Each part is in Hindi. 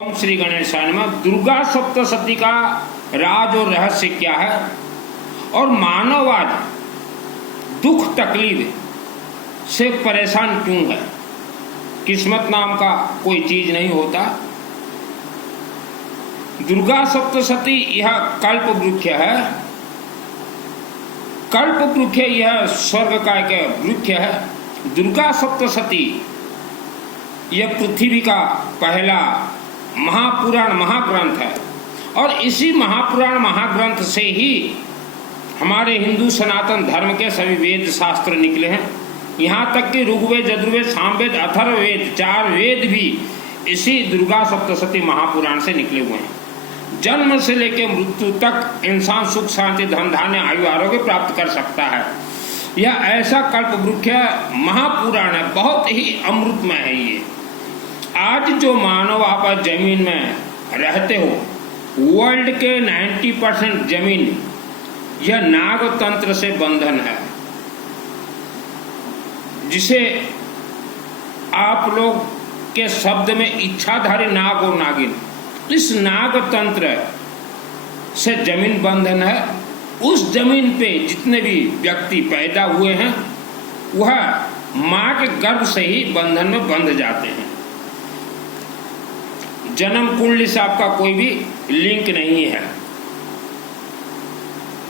ओम श्री गणेशाय नमः। दुर्गा सप्तशती का राज और रहस्य क्या है और मानव आज दुख तकलीफ से परेशान क्यों है? किस्मत नाम का कोई चीज नहीं होता। दुर्गा सप्तशती यह कल्प वृक्ष है। कल्प वृक्ष यह स्वर्ग का एक वृक्ष है। दुर्गा सप्तशती यह पृथ्वी का पहला महापुराण महाग्रंथ है और इसी महापुराण महाग्रंथ से ही हमारे हिंदू सनातन धर्म के सभी वेद शास्त्र निकले हैं। यहाँ तक कि ऋग्वेद, यजुर्वेद, सामवेद, अथर्ववेद, 4 वेद भी इसी दुर्गा सप्तशती महापुराण से निकले हुए हैं। जन्म से लेकर मृत्यु तक इंसान सुख शांति धन धान्य आयु आरोग्य प्राप्त कर सकता है। यह ऐसा कल्प वृक्ष महापुराण है, बहुत ही अमृतमय है। ये आज जो मानव आप जमीन में रहते हो, वर्ल्ड के 90% जमीन यह नाग तंत्र से बंधन है, जिसे आप लोग के शब्द में इच्छाधारी नाग और नागिन, इस नाग तंत्र से जमीन बंधन है। उस जमीन पे जितने भी व्यक्ति पैदा हुए हैं वह मां के गर्भ से ही बंधन में बंध जाते हैं। जन्म कुंडली से आपका कोई भी लिंक नहीं है।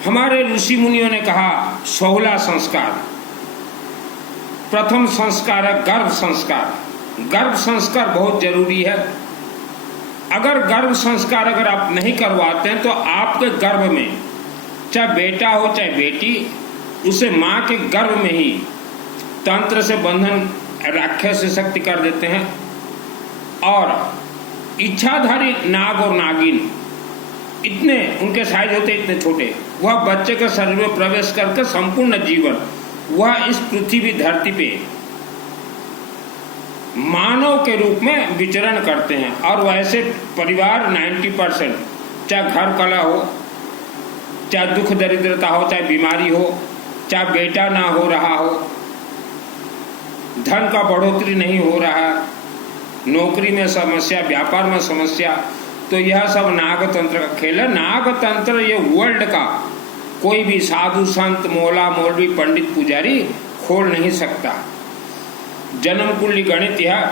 हमारे ऋषि मुनियों ने कहा 16 संस्कार। प्रथम संस्कार है गर्भ संस्कार। गर्भ संस्कार बहुत जरूरी है। अगर गर्भ संस्कार अगर आप नहीं करवाते हैं तो आपके गर्भ में चाहे बेटा हो चाहे बेटी, उसे मां के गर्भ में ही तंत्र से बंधन राक्षस से शक्ति कर देते हैं। और इच्छाधारी नाग और नागिन इतने उनके साइज होते इतने छोटे, वह बच्चे के शरीर में प्रवेश करके संपूर्ण जीवन वह इस पृथ्वी धरती पे मानव के रूप में विचरण करते हैं। और वैसे परिवार 90%, चाहे घर कलह हो, चाहे दुख दरिद्रता हो, चाहे बीमारी हो, चाहे बेटा ना हो रहा हो, धन का बढ़ोतरी नहीं हो रहा, नौकरी में समस्या, व्यापार में समस्या, तो यह सब नाग तंत्र का खेल है। नाग तंत्र ये वर्ल्ड का कोई भी साधु संत मौला मौलवी पंडित पुजारी खोल नहीं सकता। जन्म कुंडली गणित यह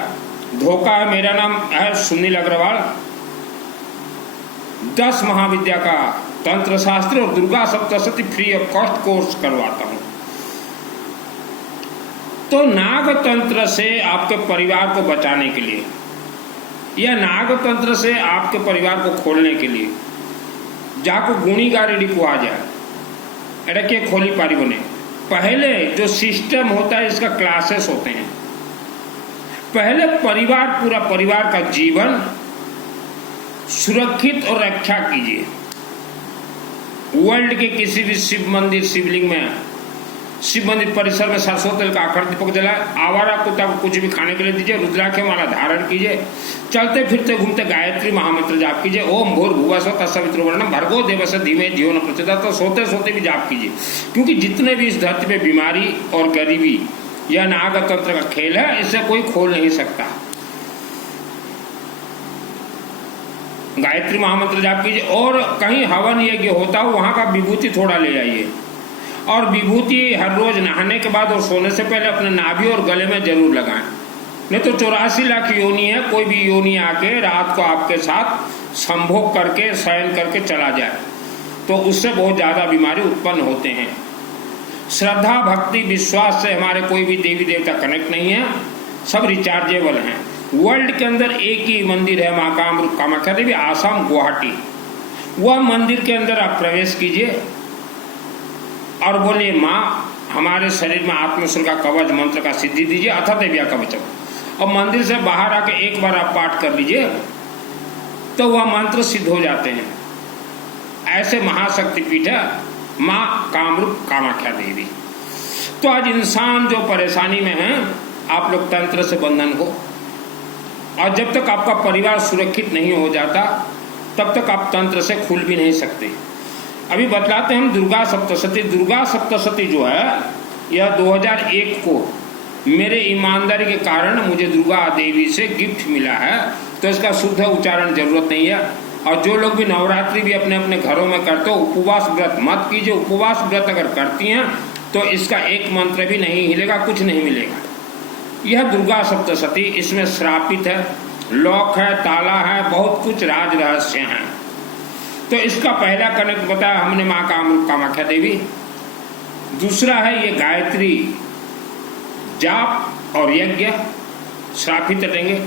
धोखा है। मेरा नाम है सुनील अग्रवाल। 10 महाविद्या का तंत्र शास्त्र और Durga Saptashati free of cost course करवाता हूं। तो नाग तंत्र से आपके परिवार को बचाने के लिए या नाग तंत्र से आपके परिवार को खोलने के लिए जाको गुणी गारेडी को आ जाए एडके खोली पारी बने। पहले जो सिस्टम होता है इसका क्लासेस होते हैं। पहले परिवार, पूरा परिवार का जीवन सुरक्षित और रक्षा कीजिए। वर्ल्ड के किसी भी शिव मंदिर, शिवलिंग में, शिव मंदिर परिसर में सरसों तेल का अखंड दीपक जलाए, आवारा कुत्ता को कुछ भी खाने के लिए दीजिए, रुद्राक्ष माला धारण कीजिए, चलते फिरते घूमते गायत्री महामंत्र जाप कीजिए, ओम भूर्भुवस्सुः तत्सवितुर्वरेण्यं भर्गो देवस्य धीमहि धियो न प्रचोदयात्। तो सोते सोते भी जाप कीजिए, क्योंकि जितने भी इस धरती पे बीमारी और गरीबी यह नाग तंत्र का खेल है, इसे कोई खोल नहीं सकता। गायत्री महामंत्र जाप कीजिए और कहीं हवन यज्ञ होता हो वहां का विभूति थोड़ा ले आइए। और विभूति हर रोज नहाने के बाद और सोने से पहले अपने नाभि और गले में जरूर लगाएं। नहीं तो 84 लाख योनि है, कोई भी योनि आके रात को आपके साथ संभोग करके शयन करके चला जाए तो उससे बहुत ज्यादा बीमारी उत्पन्न होते हैं। श्रद्धा भक्ति विश्वास से हमारे कोई भी देवी देवता कनेक्ट नहीं है, सब रिचार्जेबल हैं। वर्ल्ड के अंदर एक ही मंदिर है, माँ कामरूप कामाख्या देवी, आसाम गुवाहाटी। वह मंदिर के अंदर आप प्रवेश कीजिए और बोलिए माँ हमारे शरीर में आत्मसुर का कवच मंत्र का सिद्धि दीजिए, अथ देव्या कवचम। और मंदिर से बाहर आके एक बार आप पाठ कर लीजिए तो वह मंत्र सिद्ध हो जाते हैं। ऐसे महाशक्तिपीठ है माँ कामरूप कामाख्या देवी। तो आज इंसान जो परेशानी में है, आप लोग तंत्र से बंधन हो, और जब तक आपका परिवार सुरक्षित नहीं हो जाता तब तक आप तंत्र से खुल भी नहीं सकते। अभी बतलाते हैं हम दुर्गा सप्तशती। दुर्गा सप्तशती जो है यह 2001 को मेरे ईमानदारी के कारण मुझे दुर्गा देवी से गिफ्ट मिला है। तो तो इसका शुद्ध उच्चारण जरूरत नहीं है। और जो लोग भी नवरात्रि भी अपने अपने घरों में करते हो, उपवास व्रत मत कीजिए। उपवास व्रत अगर करती हैं तो इसका एक मंत्र भी नहीं हिलेगा, कुछ नहीं मिलेगा। यह दुर्गा सप्तशती, इसमें श्रापित है, लॉक है, ताला है, बहुत कुछ राज रहस्य हैं। तो इसका पहला कनेक्ट बताया हमने माँ कामाख्या देवी। दूसरा है ये गायत्री जाप और यज्ञ श्रापित रहेंगे।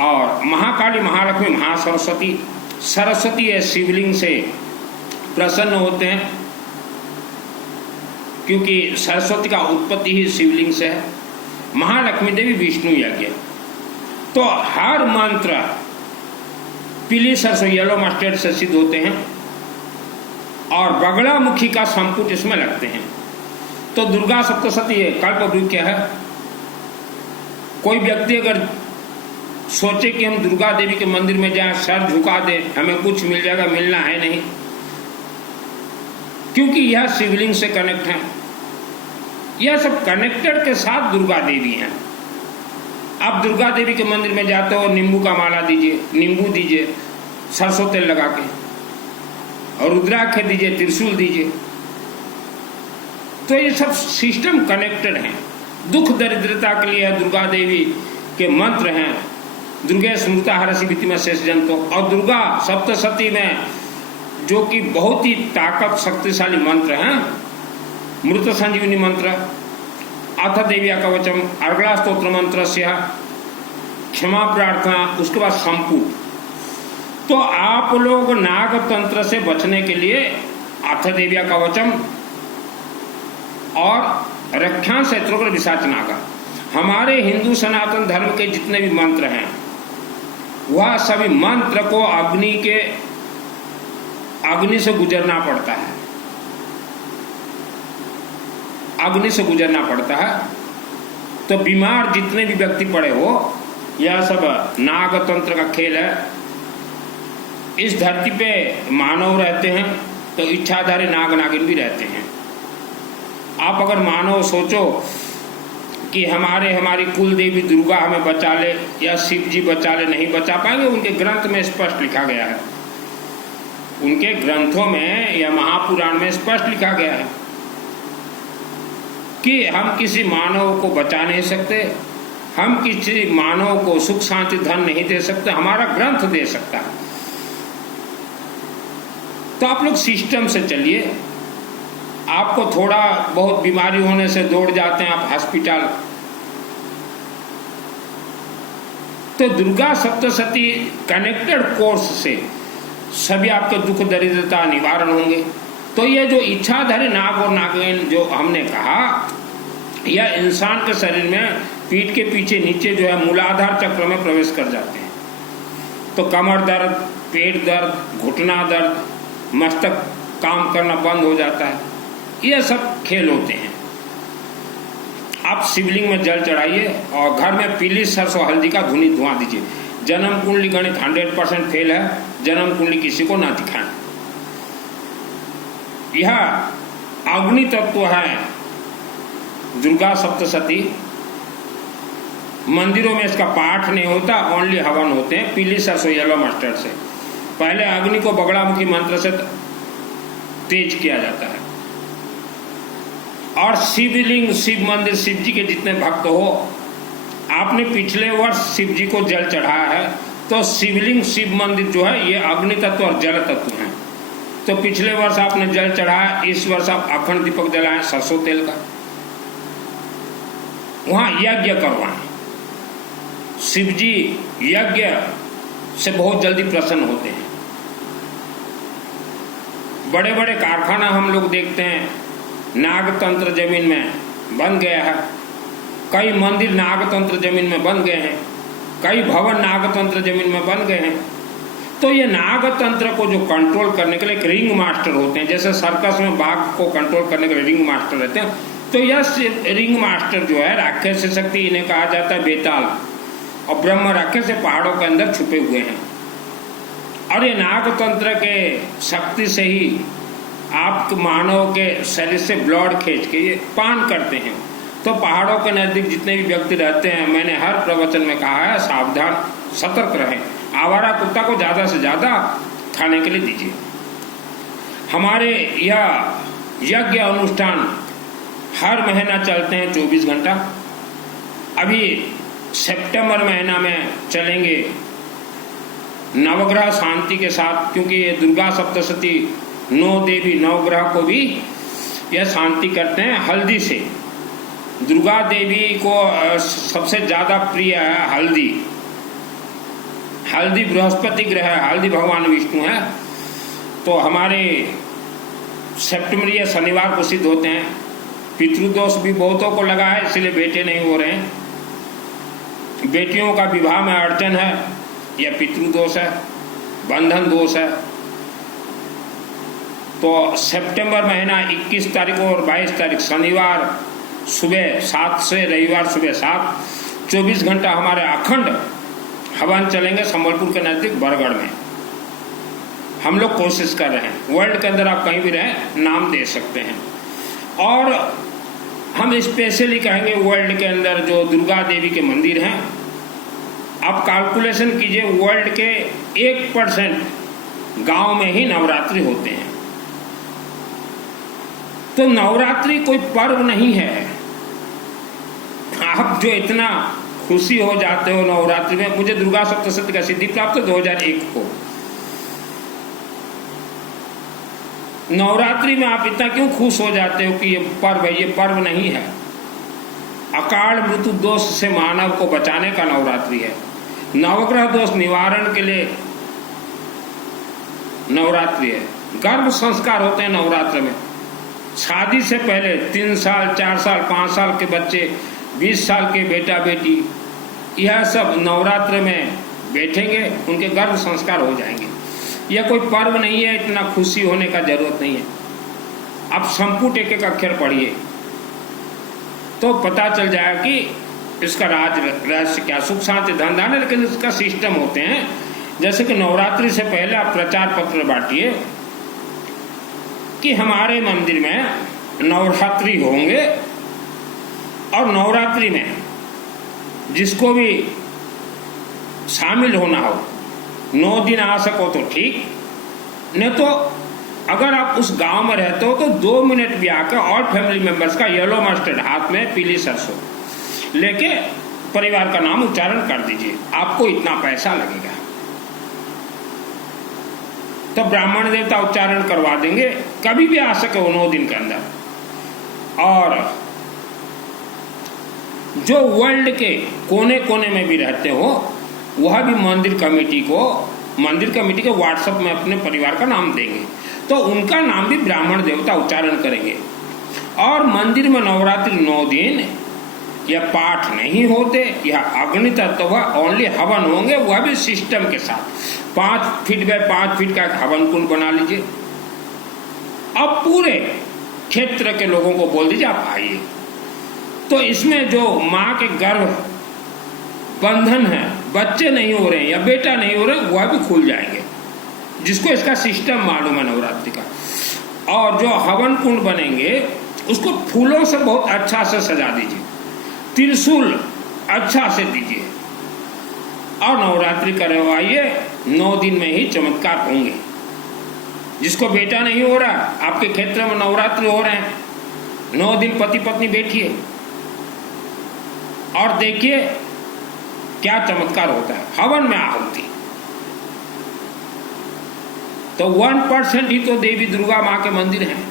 और महाकाली, महालक्ष्मी, महासरस्वती, सरस्वती है शिवलिंग से प्रसन्न होते हैं, क्योंकि सरस्वती का उत्पत्ति ही शिवलिंग से है। महालक्ष्मी देवी विष्णु यज्ञ। तो हर मंत्र पीली सरसों येलो मस्टर्ड से सिद्ध होते हैं और बगलामुखी का संपुट इसमें लगते हैं। तो दुर्गा सप्तशती है, कल्पवृक्ष है। कोई व्यक्ति अगर सोचे कि हम दुर्गा देवी के मंदिर में जाएं, सर झुका दे, हमें कुछ मिल जाएगा, मिलना है नहीं, क्योंकि यह शिवलिंग से कनेक्ट है। यह सब कनेक्टेड के साथ दुर्गा देवी हैं। आप दुर्गा देवी के मंदिर में जाते हो, नींबू का माला दीजिए, नींबू दीजिए, सरसों तेल लगा के, और रुद्राक्ष दीजिए, त्रिशूल दीजिए। तो ये सब सिस्टम कनेक्टेड हैं। दुख दरिद्रता के लिए दुर्गा देवी के मंत्र हैं, दुर्गे स्मृता हरसि भीति में शेष जंतो। और दुर्गा सप्तशती में जो कि बहुत ही ताकत शक्तिशाली मंत्र हैं, मृत संजीवनी मंत्र, अथ देव्या कवचम, अर्गला स्तोत्र मंत्र से क्षमा प्रार्थना, उसके बाद संपुट। तो आप लोग नाग तंत्र से बचने के लिए अथ देव्या कवचम और रक्षा शत्रुघ्न विशाच नागा, हमारे हिंदू सनातन धर्म के जितने भी मंत्र हैं वह सभी मंत्र को अग्नि से गुजरना पड़ता है, अग्नि से गुजरना पड़ता है। तो बीमार जितने भी व्यक्ति पड़े हो, यह सब नाग तंत्र का खेल है। इस धरती पे मानव रहते हैं तो इच्छाधारी नाग नागिन भी रहते हैं। आप अगर मानव सोचो कि हमारी कुल देवी दुर्गा हमें बचा ले या शिव जी बचा ले, नहीं बचा पाएंगे। उनके ग्रंथ में स्पष्ट लिखा गया है, उनके ग्रंथों में या महापुराण में स्पष्ट लिखा गया है कि हम किसी मानव को बचा नहीं सकते, हम किसी मानव को सुख शांति धन नहीं दे सकते, हमारा ग्रंथ दे सकता है। तो आप लोग सिस्टम से चलिए। आपको थोड़ा बहुत बीमारी होने से दौड़ जाते हैं आप हॉस्पिटल। तो दुर्गा सप्तशती कनेक्टेड कोर्स से सभी आपके दुख दरिद्रता निवारण होंगे। तो ये जो इच्छाधारी नाग और नागिन जो हमने कहा, यह इंसान के शरीर में पीठ के पीछे नीचे जो है मूलाधार चक्र में प्रवेश कर जाते हैं। तो कमर दर्द, पेट दर्द, घुटना दर्द, मस्तक काम करना बंद हो जाता है। ये सब खेल होते हैं। आप शिवलिंग में जल चढ़ाइए और घर में पीली सरसों हल्दी का धुआं दीजिए। जन्म कुंडली गणित 100% फेल है, जन्म कुंडली किसी को ना दिखाएं। यह अग्नि तत्व है दुर्गा सप्तशती। मंदिरों में इसका पाठ नहीं होता, ओनली हवन होते हैं पीली सरसों येलो मस्टर्ड से। पहले अग्नि को बगलामुखी मंत्र से तेज किया जाता है। और शिवलिंग, शिव मंदिर, शिव जी के जितने भक्त हो, आपने पिछले वर्ष शिव जी को जल चढ़ाया है, तो शिवलिंग, शिव मंदिर जो है ये अग्नि तत्व और जल तत्व हैं। तो पिछले वर्ष आपने जल चढ़ाया, इस वर्ष आप अखंड दीपक जलाएं सरसों तेल का, वहां यज्ञ करवाएं। शिव जी यज्ञ से बहुत जल्दी प्रसन्न होते हैं। बड़े बड़े कारखाना हम लोग देखते हैं नागतंत्र जमीन में बन गया है, कई मंदिर नागतंत्र जमीन में बन गए हैं, कई भवन नागतंत्र जमीन में बन गए हैं। तो ये नागतंत्र को जो कंट्रोल करने के लिए एक रिंग मास्टर होते हैं, जैसे सर्कस में बाघ को कंट्रोल करने के लिए रिंग मास्टर रहते हैं। तो यह रिंग मास्टर जो है राक्षस शक्ति, इन्हें कहा जाता है बेताल, और ब्रह्म राक्षस पहाड़ों के अंदर छुपे हुए हैं। और ये नागतंत्र के शक्ति से ही आप मानव के शरीर से ब्लड खींच के ये पान करते हैं। तो पहाड़ों के नजदीक जितने भी व्यक्ति रहते हैं, मैंने हर प्रवचन में कहा है, सावधान सतर्क रहें। आवारा कुत्ता को ज़्यादा से ज़्यादा खाने के लिए दीजिए। हमारे यह यज्ञ अनुष्ठान हर महीना चलते हैं 24 घंटा। अभी सितंबर महीना में चलेंगे नवग्रह शांति के साथ, क्योंकि ये दुर्गा सप्तशती 9 देवी 9 ग्रह को भी यह शांति करते हैं हल्दी से। दुर्गा देवी को सबसे ज़्यादा प्रिय है हल्दी। हल्दी बृहस्पति ग्रह है, हल्दी भगवान विष्णु है। तो हमारे सितंबर या शनिवार को सिद्ध होते हैं। पितृदोष भी बहुतों को लगा है, इसलिए बेटे नहीं हो रहे हैं। बेटियों का विवाह में अड़चन है, यह पितृदोष है, बंधन दोष है। तो सितंबर महीना 21 तारीख और 22 तारीख शनिवार सुबह 7 से रविवार सुबह 7, 24 घंटा हमारे अखंड हवन चलेंगे संबलपुर के नज़दीक बरगढ़ में। हम लोग कोशिश कर रहे हैं, वर्ल्ड के अंदर आप कहीं भी रहें नाम दे सकते हैं। और हम स्पेशली कहेंगे वर्ल्ड के अंदर जो दुर्गा देवी के मंदिर हैं, आप कैलकुलेशन कीजिए वर्ल्ड के 1% गांव में ही नवरात्रि होते हैं। तो नवरात्रि कोई पर्व नहीं है। आप जो इतना खुशी हो जाते हो नवरात्रि में, मुझे दुर्गा सप्तशती का सिद्धि प्राप्त 2001 को। नवरात्रि में आप इतना क्यों खुश हो जाते हो कि ये पर्व है? ये पर्व नहीं है। अकाल मृत्यु दोष से मानव को बचाने का नवरात्रि है। नवग्रह दोष निवारण के लिए नवरात्रि है। गर्भ संस्कार होते हैं नवरात्र में। शादी से पहले 3 साल 4 साल 5 साल के बच्चे, 20 साल के बेटा बेटी, यह सब नवरात्र में बैठेंगे, उनके गर्भ संस्कार हो जाएंगे। यह कोई पर्व नहीं है, इतना खुशी होने का जरूरत नहीं है। आप संपुट एक एक अक्षर पढ़िए तो पता चल जाएगा कि इसका रहस्य क्या। सुख शांति धन धान है, लेकिन इसका सिस्टम होते हैं। जैसे कि नवरात्रि से पहले आप प्रचार पत्र बांटिए कि हमारे मंदिर में नवरात्रि होंगे, और नवरात्रि में जिसको भी शामिल होना हो 9 दिन आ सको तो ठीक, नहीं तो अगर आप उस गांव में रहते हो तो 2 मिनट भी आकर और फैमिली मेंबर्स का येलो मस्टर्ड हाथ में पीली सरसों लेके परिवार का नाम उच्चारण कर दीजिए। आपको इतना पैसा लगेगा तो ब्राह्मण देवता उच्चारण करवा देंगे, कभी भी आ सके वो 9 दिन के अंदर। और जो वर्ल्ड के कोने कोने में भी रहते हो, वह भी मंदिर कमेटी के व्हाट्सएप में अपने परिवार का नाम देंगे, तो उनका नाम भी ब्राह्मण देवता उच्चारण करेंगे। और मंदिर में नवरात्रि 9 दिन यह पाठ नहीं होते, यह अग्नि तत्व ओनली हवन होंगे, वह भी सिस्टम के साथ। 5 फीट बाय 5 फीट का हवन कुंड बना लीजिए। अब पूरे क्षेत्र के लोगों को बोल दीजिए आप आइए। तो इसमें जो माँ के गर्भ बंधन है, बच्चे नहीं हो रहे हैं या बेटा नहीं हो रहे, वह भी खुल जाएंगे, जिसको इसका सिस्टम मालूम है नवरात्रि का। और जो हवन कुंड बनेंगे उसको फूलों से बहुत अच्छा से सजा दीजिए, त्रिशूल अच्छा से दीजिए, और नवरात्रि करवाइए। 9 दिन में ही चमत्कार होंगे। जिसको बेटा नहीं हो रहा, आपके क्षेत्र में नवरात्रि हो रहे हैं, 9 दिन पति पत्नी बैठिए और देखिए क्या चमत्कार होता है। हवन में आहुति तो 1% ही तो देवी दुर्गा माँ के मंदिर हैं।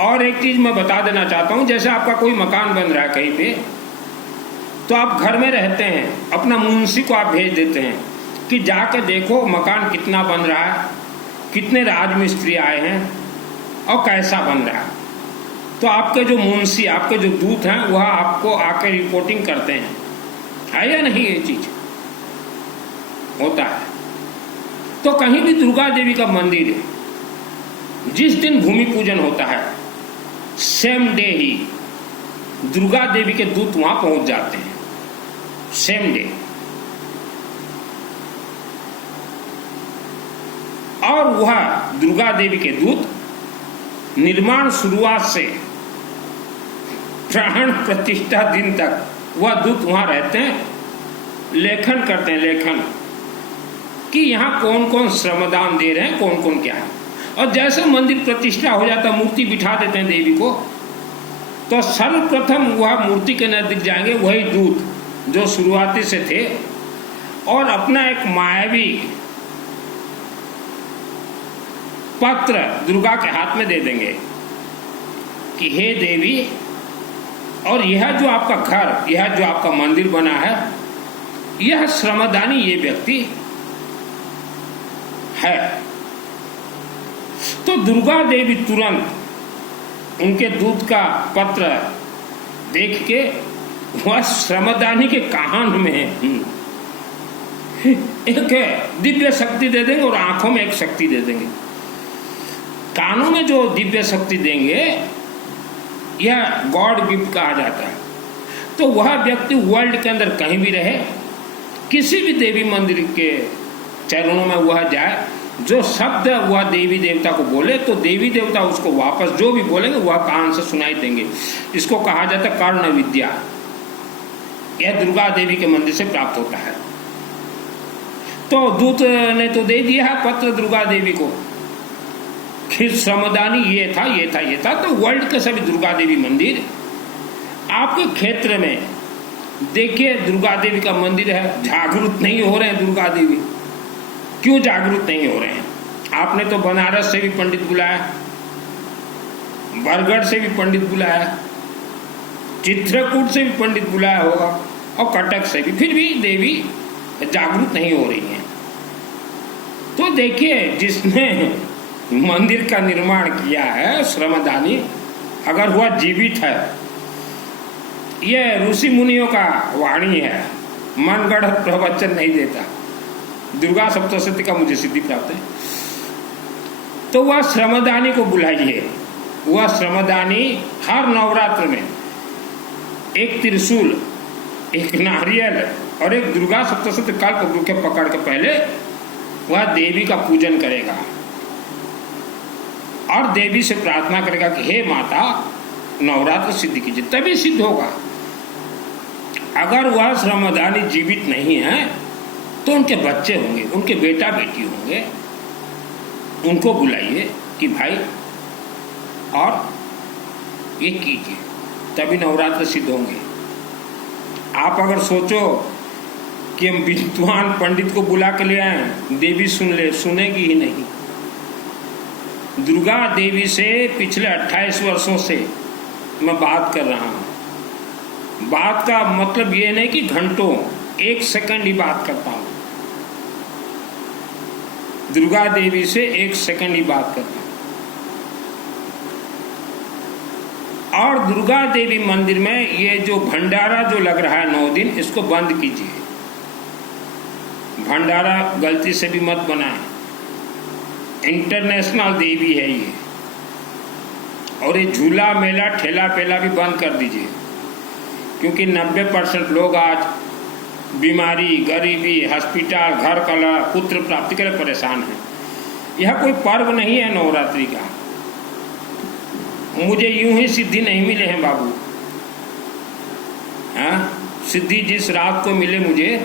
और एक चीज मैं बता देना चाहता हूं, जैसे आपका कोई मकान बन रहा है कहीं पे, तो आप घर में रहते हैं, अपना मुंशी को आप भेज देते हैं कि जाकर देखो मकान कितना बन रहा है, कितने राजमिस्त्री आए हैं और कैसा बन रहा है। तो आपके जो मुंशी, आपके जो दूत हैं, वह आपको आकर रिपोर्टिंग करते हैं। है या नहीं? ये चीज होता है। तो कहीं भी दुर्गा देवी का मंदिर है, जिस दिन भूमि पूजन होता है सेम डे ही दुर्गा देवी के दूत वहां पहुंच जाते हैं, सेम डे। और वह दुर्गा देवी के दूत निर्माण शुरुआत से प्राण प्रतिष्ठा दिन तक वह दूत वहाँ रहते हैं, लेखन करते हैं, लेखन कि यहाँ कौन कौन श्रमदान दे रहे हैं, कौन कौन क्या है। और जैसे मंदिर प्रतिष्ठा हो जाता है, मूर्ति बिठा देते हैं देवी को, तो सर्वप्रथम वह मूर्ति के नजदीक जाएंगे वही दूत जो शुरुआती से थे, और अपना एक मायावी पत्र दुर्गा के हाथ में दे देंगे कि हे देवी, और यह जो आपका घर, यह जो आपका मंदिर बना है, यह श्रमदानी ये व्यक्ति है। तो दुर्गा देवी तुरंत उनके दूत का पत्र देख के वह श्रमदानी के कान में एक दिव्य शक्ति दे देंगे और आंखों में एक शक्ति दे देंगे। कानों में जो दिव्य शक्ति देंगे यह गॉड गिफ्ट कहा जाता है। तो वह व्यक्ति वर्ल्ड के अंदर कहीं भी रहे, किसी भी देवी मंदिर के चरणों में वह जाए, जो शब्द वह देवी देवता को बोले तो देवी देवता उसको वापस जो भी बोलेंगे वह कान से सुनाई देंगे। इसको कहा जाता है कर्ण विद्या। यह दुर्गा देवी के मंदिर से प्राप्त होता है। तो दूत ने तो दे दिया है पत्र दुर्गा देवी को, फिर श्रमदानी ये था, ये था, ये था। तो वर्ल्ड के सभी दुर्गा देवी मंदिर आपके क्षेत्र में देखिए, दुर्गा देवी का मंदिर है, जागरूक नहीं हो रहे हैं दुर्गा देवी। क्यों जागरूक नहीं हो रहे हैं? आपने तो बनारस से भी पंडित बुलाया, बरगढ़ से भी पंडित बुलाया, चित्रकूट से भी पंडित बुलाया होगा, और कटक से भी, फिर भी देवी जागरूक नहीं हो रही है। तो देखिए, जिसने मंदिर का निर्माण किया है श्रमदानी, अगर वह जीवित है, यह ऋषि मुनियों का वाणी है, मनगढ़ंत प्रवचन नहीं देता। दुर्गा सप्तशती का मुझे सिद्धि प्राप्त है। तो वह श्रमदानी को बुलाइए। वह श्रमदानी हर नवरात्र में एक त्रिशूल, एक नारियल और एक दुर्गा सप्तशती कल्प वृक्ष पकड़ के पहले वह देवी का पूजन करेगा और देवी से प्रार्थना करेगा कि हे माता, नवरात्र सिद्ध कीजिए, तभी सिद्ध होगा। अगर वह श्रमदानी जीवित नहीं है तो उनके बच्चे होंगे, उनके बेटा बेटी होंगे, उनको बुलाइए कि भाई और ये कीजिए, तभी नवरात्र सिद्ध होंगे। आप अगर सोचो कि हम विद्वान पंडित को बुला के ले आए, देवी सुन ले, सुनेगी ही नहीं। दुर्गा देवी से पिछले 28 वर्षों से मैं बात कर रहा हूँ। बात का मतलब ये नहीं कि घंटों, 1 सेकंड ही बात करता हूँ। दुर्गा देवी से 1 सेकंड ही बात करता हूँ। और दुर्गा देवी मंदिर में ये जो भंडारा जो लग रहा है 9 दिन, इसको बंद कीजिए। भंडारा गलती से भी मत बनाएं। इंटरनेशनल देवी है ये। और ये झूला मेला ठेला पेला भी बंद कर दीजिए, क्योंकि 90% लोग आज बीमारी, गरीबी, हॉस्पिटल, घर कला, पुत्र प्राप्ति के लिए परेशान हैं। यह कोई पर्व नहीं है नवरात्रि का। मुझे यूं ही सिद्धि नहीं मिले हैं बाबू। सिद्धि जिस रात को मिले मुझे,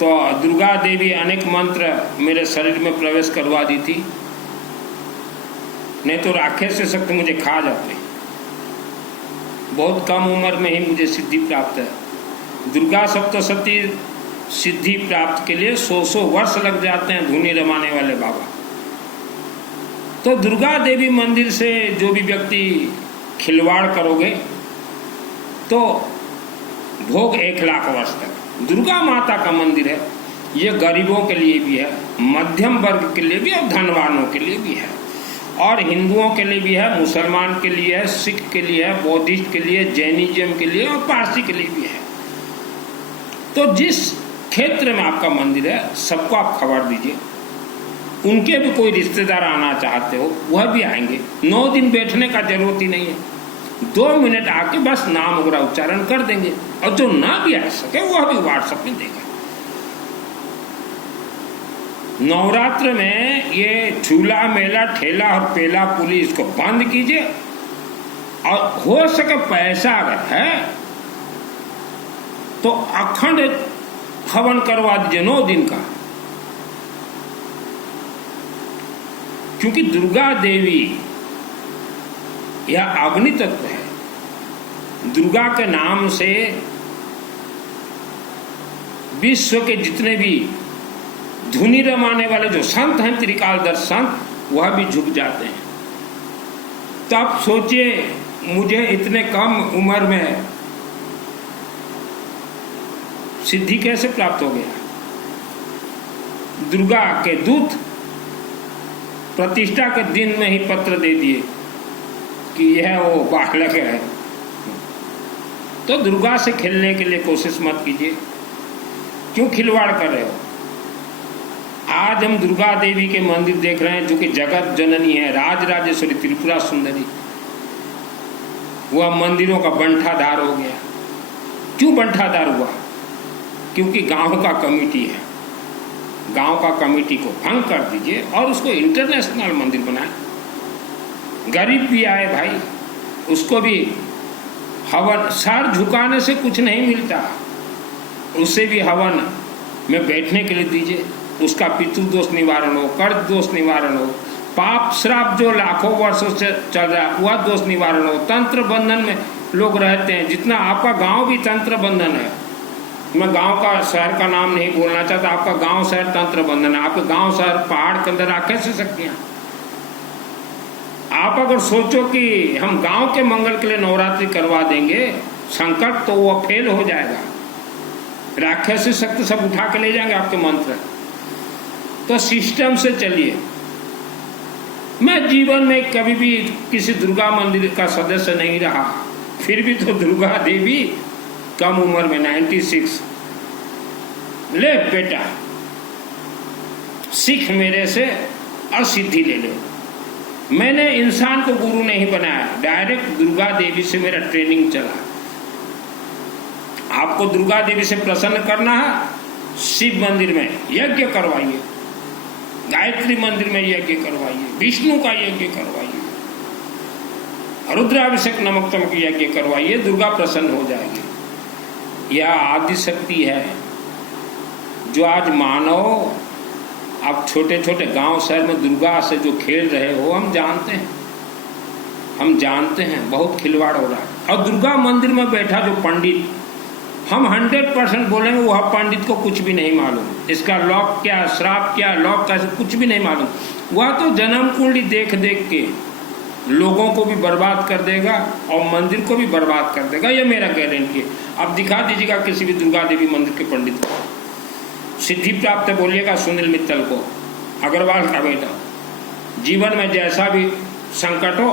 तो दुर्गा देवी अनेक मंत्र मेरे शरीर में प्रवेश करवा दी थी, नहीं तो राक्षस से शक्ति मुझे खा जाते। बहुत कम उम्र में ही मुझे सिद्धि प्राप्त है। दुर्गा सप्तशती सिद्धि प्राप्त के लिए 100 वर्ष लग जाते हैं धुनी रमाने वाले बाबा। तो दुर्गा देवी मंदिर से जो भी व्यक्ति खिलवाड़ करोगे तो भोग 1 लाख वर्ष तक। दुर्गा माता का मंदिर है, ये गरीबों के लिए भी है, मध्यम वर्ग के लिए भी है, धनवानों के लिए भी है, और हिंदुओं के लिए भी है, मुसलमान के लिए है, सिख के लिए है, बौद्धिस्ट के लिए, जैनिज्म के लिए और पारसी के लिए भी है। तो जिस क्षेत्र में आपका मंदिर है सबको आप खबर दीजिए। उनके भी कोई रिश्तेदार आना चाहते हो वह भी आएंगे। 9 दिन बैठने का जरूरत ही नहीं है, 2 मिनट आके बस नाम वगैरह उच्चारण कर देंगे, और जो ना भी आ सके वह भी व्हाट्सएप में देगा। नवरात्र में ये झूला मेला ठेला और पेला पुली इसको बंद कीजिए, और हो सके पैसा अगर है तो अखंड हवन करवा दीजिए 9 दिन का, क्योंकि दुर्गा देवी यह अग्नि तत्व है। दुर्गा के नाम से विश्व के जितने भी धुनी रमाने वाले जो संत हैं, त्रिकालदर्शी संत, वह भी झुक जाते हैं। तब सोचिए मुझे इतने कम उम्र में सिद्धि कैसे प्राप्त हो गया। दुर्गा के दूत प्रतिष्ठा के दिन में ही पत्र दे दिए कि यह वो बालक है। तो दुर्गा से खेलने के लिए कोशिश मत कीजिए। क्यों खिलवाड़ कर रहे हो? आज हम दुर्गा देवी के मंदिर देख रहे हैं जो कि जगत जननी है, राजराजेश्वरी त्रिपुरा सुंदरी। वह मंदिरों का बंठाधार हो गया। क्यों बंठाधार हुआ? क्योंकि गांव का कमेटी है। गांव का कमेटी को भंग कर दीजिए और उसको इंटरनेशनल मंदिर बनाए। गरीब भी आए भाई, उसको भी हवन, सर झुकाने से कुछ नहीं मिलता, उसे भी हवन में बैठने के लिए दीजिए। उसका पितृदोष निवारण हो, कर्ज दोष निवारण हो, पाप श्राप जो लाखों वर्षों से चल रहा है वह दोष निवारण हो। तंत्र बंधन में लोग रहते हैं, जितना आपका गांव भी तंत्र बंधन है। मैं गांव का शहर का नाम नहीं बोलना चाहता, आपका गांव शहर तंत्र बंधन है। आपके गांव शहर पहाड़ के अंदर आप कैसे सकते हैं? आप अगर सोचो कि हम गांव के मंगल के लिए नवरात्रि करवा देंगे संकट, तो वह फेल हो जाएगा। राक्षसी शक्ति सब उठा के ले जाएंगे आपके मंत्र। तो सिस्टम से चलिए। मैं जीवन में कभी भी किसी दुर्गा मंदिर का सदस्य नहीं रहा, फिर भी तो दुर्गा देवी कम उम्र में 96। ले बेटा, सीख मेरे से और सिद्धि ले लो। मैंने इंसान को गुरु नहीं बनाया, डायरेक्ट दुर्गा देवी से मेरा ट्रेनिंग चला। आपको दुर्गा देवी से प्रसन्न करना है, शिव मंदिर में यज्ञ करवाइए, गायत्री मंदिर में यज्ञ करवाइए, विष्णु का यज्ञ करवाइए, रुद्राभिषेक नमक चमक यज्ञ करवाइए, दुर्गा प्रसन्न हो जाएगी। यह आदि शक्ति है जो आज मानव, आप छोटे छोटे गांव शहर में दुर्गा से जो खेल रहे हो, हम जानते हैं बहुत खिलवाड़ हो रहा है। और दुर्गा मंदिर में बैठा जो पंडित, हम 100% बोलेंगे वह पंडित को कुछ भी नहीं मालूम, इसका लॉक क्या, श्राप क्या, लॉक कैसे, कुछ भी नहीं मालूम। वह तो जन्म कुंडली देख देख के लोगों को भी बर्बाद कर देगा और मंदिर को भी बर्बाद कर देगा, यह मेरा गारंटी है। आप दिखा दीजिएगा किसी भी दुर्गा देवी मंदिर के पंडित को, सिद्धि प्राप्त बोलिएगा सुनील मित्तल को, अग्रवाल का बेटा। जीवन में जैसा भी संकट हो,